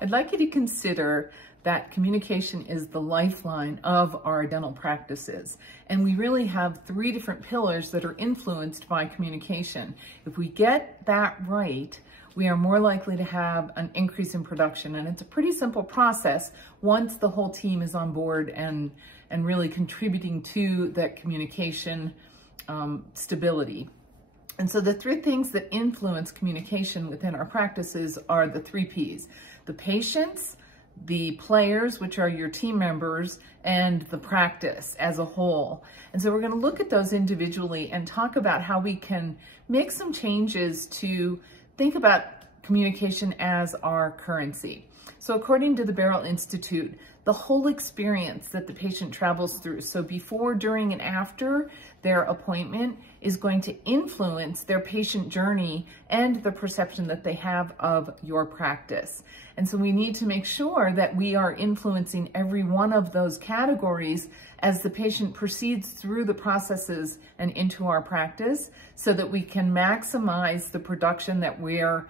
I'd like you to consider that communication is the lifeline of our dental practices. And we really have three different pillars that are influenced by communication. If we get that right, we are more likely to have an increase in production. And it's a pretty simple process once the whole team is on board and really contributing to that communication stability. And so the three things that influence communication within our practices are the three Ps: the patients, the players, which are your team members, and the practice as a whole. And so we're going to look at those individually and talk about how we can make some changes to think about communication as our currency. So according to the Beryl Institute, the whole experience that the patient travels through, so before, during, and after their appointment, is going to influence their patient journey and the perception that they have of your practice. And so we need to make sure that we are influencing every one of those categories as the patient proceeds through the processes and into our practice, so that we can maximize the production that we're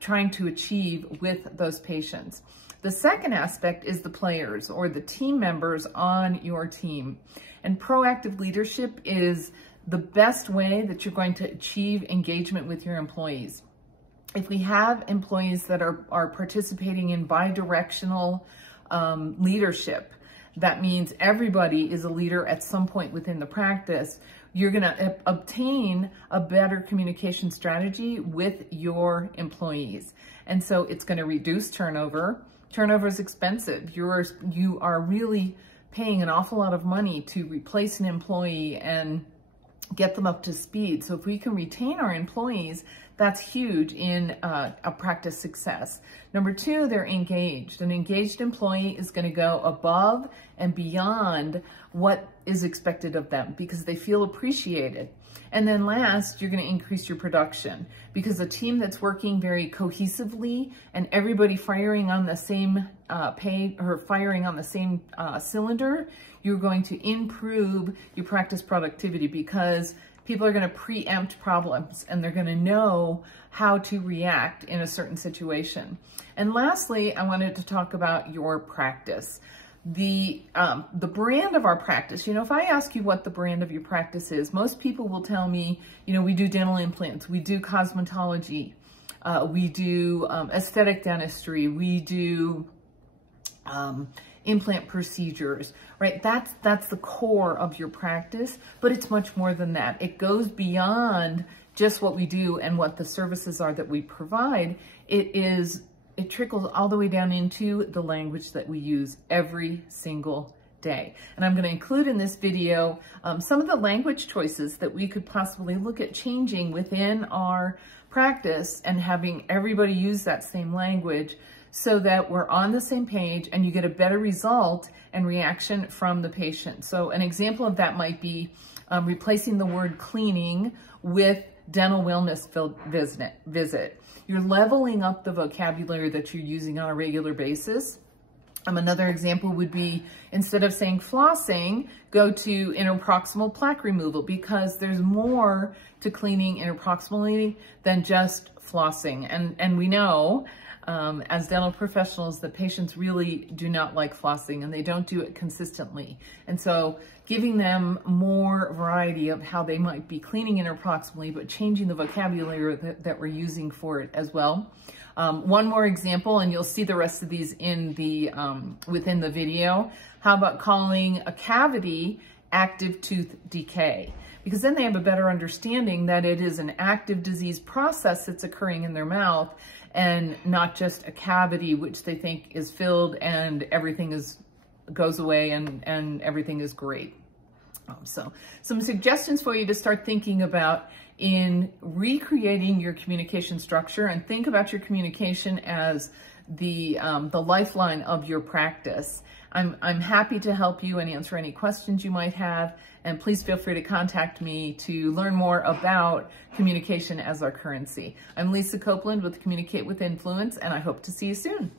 trying to achieve with those patients. The second aspect is the players, or the team members on your team. And proactive leadership is the best way that you're going to achieve engagement with your employees. If we have employees that are participating in bi-directional leadership, that means everybody is a leader at some point within the practice, you're going to obtain a better communication strategy with your employees. And so it's going to reduce turnover. Turnover is expensive. You are really paying an awful lot of money to replace an employee and get them up to speed. So if we can retain our employees, that's huge in a practice success. Number two, they're engaged. An engaged employee is going to go above and beyond what is expected of them because they feel appreciated. And then last, you're going to increase your production, because a team that's working very cohesively and everybody firing on the same firing on the same cylinder, you're going to improve your practice productivity, because people are going to preempt problems and they're going to know how to react in a certain situation. And lastly, I wanted to talk about your practice. The brand of our practice. You know, if I ask you what the brand of your practice is, most people will tell me, you know, we do dental implants, we do cosmetology, we do aesthetic dentistry, we do implant procedures, right? That's the core of your practice, but it's much more than that. It goes beyond just what we do and what the services are that we provide. It trickles all the way down into the language that we use every single day. And I'm going to include in this video some of the language choices that we could possibly look at changing within our practice and having everybody use that same language, so that we're on the same page and you get a better result and reaction from the patient. So an example of that might be replacing the word cleaning with dental wellness visit. You're leveling up the vocabulary that you're using on a regular basis. Another example would be, instead of saying flossing, go to interproximal plaque removal, because there's more to cleaning interproximally than just flossing. And we know, as dental professionals, that patients really do not like flossing and they don't do it consistently. And so giving them more variety of how they might be cleaning interproximally, but changing the vocabulary that we're using for it as well. One more example, and you'll see the rest of these in the within the video. How about calling a cavity active tooth decay? Because then they have a better understanding that it is an active disease process that's occurring in their mouth, and not just a cavity which they think is filled and everything goes away and everything is great. So some suggestions for you to start thinking about in recreating your communication structure, and think about your communication as the lifeline of your practice. I'm happy to help you and answer any questions you might have, and please feel free to contact me to learn more about communication as our currency. I'm Lisa Copeland with Communicate with Influence, and I hope to see you soon.